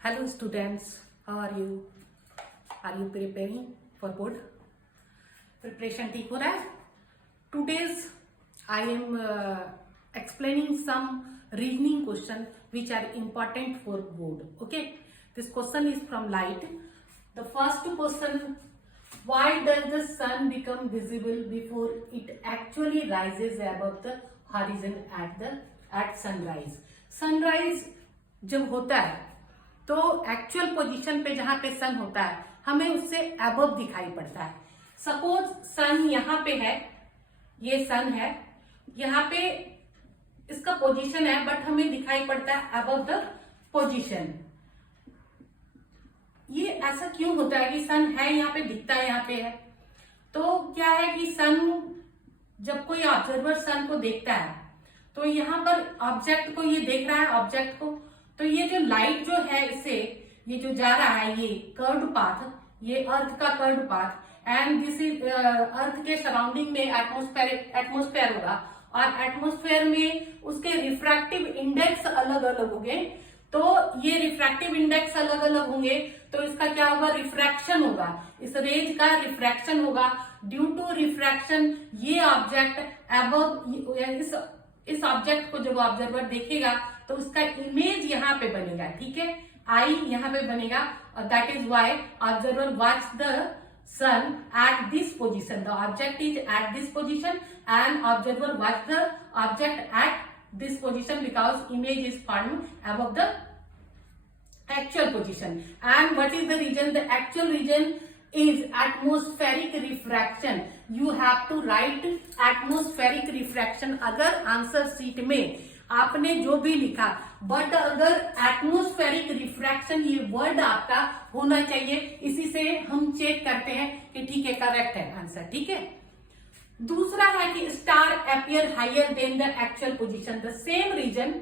Hello students, how are you? Are you preparing for board? Preparation ठीक हो रहा है? Today's I am explaining some reasoning question which are important for board. Okay, this question is from light. The first question: why does the sun become visible before it actually rises above the horizon at sunrise? Sunrise जब होता है तो actual position पे जहां पे सन होता है हमें उससे अबव दिखाई पड़ता है. सपोज सन यहाँ पे है, ये सन है, यहाँ पे इसका पोजीशन है बट हमें दिखाई पड़ता है अबव द पोजीशन. ये ऐसा क्यों होता है कि सन है यहाँ पे, दिखता है यहाँ पे है. तो क्या है कि सन, जब कोई ऑब्जर्वर सन को देखता है तो यहाँ पर ऑब्जेक्ट को ये देख रहा है, ऑब्जेक्ट को, तो ये जो लाइट जो है इससे ये जो जा रहा है, ये कर्व्ड पाथ, ये अर्थ का curved path, and this is earth के सराउंडिंग में एटमोस्फेयर होगा और एटमोस्फेयर में उसके रिफ्रैक्टिव इंडेक्स अलग अलग होंगे. तो ये रिफ्रैक्टिव इंडेक्स अलग अलग होंगे तो इसका क्या होगा, रिफ्रैक्शन होगा, इस रेज का रिफ्रैक्शन होगा. ड्यू टू रिफ्रैक्शन ये ऑब्जेक्ट अबव, इस ऑब्जेक्ट को जब ऑब्जर्वर देखेगा तो उसका इमेज यहाँ पे बनेगा. ठीक है, आई यहाँ पे बनेगा और that is why observer watch the sun at this position. The object is at this position and observer watch the object at this position because image is formed above the actual position. And what is the region? The actual region is atmospheric refraction. You have to write atmospheric refraction. अगर answer sheet में आपने जो भी लिखा, but अगर atmospheric refraction ये word आपका होना चाहिए. इसी से हम चेक करते हैं कि ठीक है, करेक्ट है आंसर. ठीक है. दूसरा है कि star appear higher than the actual position. The same reason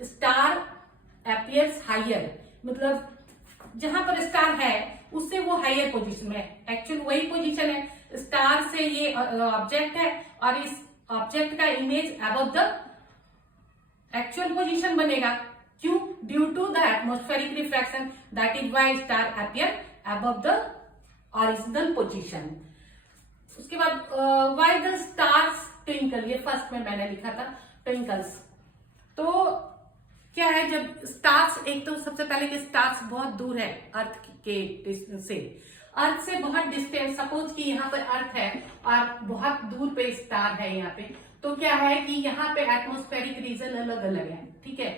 star appears higher, मतलब जहां पर स्टार है उससे वो हायर पोजीशन में, एक्चुअल वही पोजीशन है. स्टार से ये ऑब्जेक्ट है और इस ऑब्जेक्ट का image above the actual position बनेगा. क्यों? Due to the atmospheric refraction. That is why star appear above the original position. उसके बाद व्हाई द स्टार्स ट्विंकल, ये फर्स्ट में मैंने लिखा था ट्विंकल्स. तो क्या है, जब स्टार्स, एक तो सबसे पहले कि स्टार्स बहुत दूर है अर्थ के से, अर्थ से बहुत डिस्टेंस. सपोज कि यहाँ पर अर्थ है और बहुत दूर पे स्टार है यहाँ पे, तो क्या है कि यहाँ पे एटमोस्फेरिक रीजन अलग अलग है. ठीक है.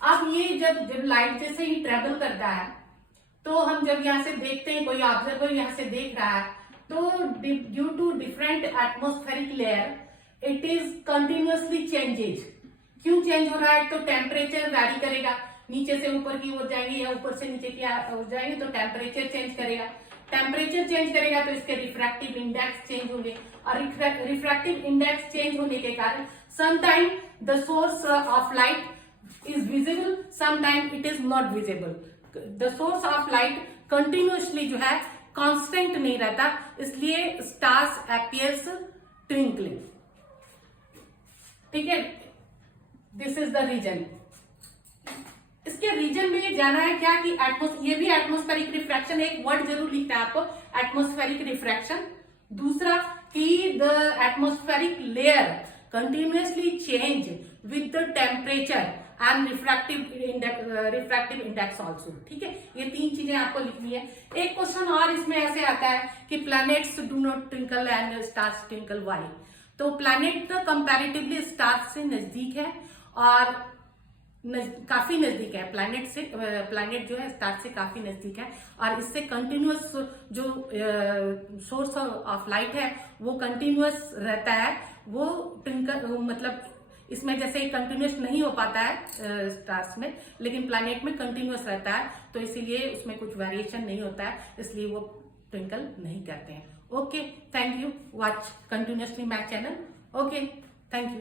अब ये जब लाइट जैसे ही ट्रेवल करता है तो हम जब यहाँ से देखते हैं, कोई ऑब्जर्वर यहाँ से देख रहा है, तो due to different atmospheric layer it is continuously changes. क्यों चेंज हो रहा है? तो टेम्परेचर वैरी करेगा, नीचे से ऊपर की ओर जाएंगे या ऊपर से नीचे की ओर जाएंगे तो टेम्परेचर चेंज करेगा. टेम्परेचर चेंज करेगा तो इसके रिफ्रैक्टिव इंडेक्स चेंज होंगे और रिफ्रैक्टिव इंडेक्स चेंज होने के कारण sometime the source of light is visible, sometime it is not visible. The source of light continuously जो है कांस्टेंट नहीं रहता, इसलिए स्टार्स अपीयर्स ट्विंकलिंग. ठीक है. This is the reason. इसके रीजन में जाना है क्या कि ये भी एटमोस्फेरिक रिफ्रैक्शन, एक वर्ड जरूर लिखना है आपको, एटमोस्फेरिक रिफ्रैक्शन. दूसरा कि the atmospheric layer continuously change with the temperature and refractive index also. ठीक है. ये तीन चीजें आपको लिखनी है. एक क्वेश्चन और इसमें ऐसे आता है कि planets do not twinkle and stars twinkle, why? तो प्लैनेट तो कंपैरेटिवली स्टार्स से नजदीक है और काफी नजदीक है प्लैनेट से. प्लैनेट जो है स्टार से काफी नजदीक है और इससे कंटिन्यूअस जो सोर्स ऑफ लाइट है वो कंटिन्यूअस रहता है. वो ट्विंकल मतलब इसमें जैसे कंटिन्यूअस नहीं हो पाता है स्टार्स में, लेकिन प्लैनेट में कंटिन्यूअस रहता है, तो इसीलिए उसमें कुछ वेरिएशन नहीं होता है, इसलिए वो ट्विंकल नहीं करते हैं. Okay, thank you. Watch continuously my channel. Okay, thank you.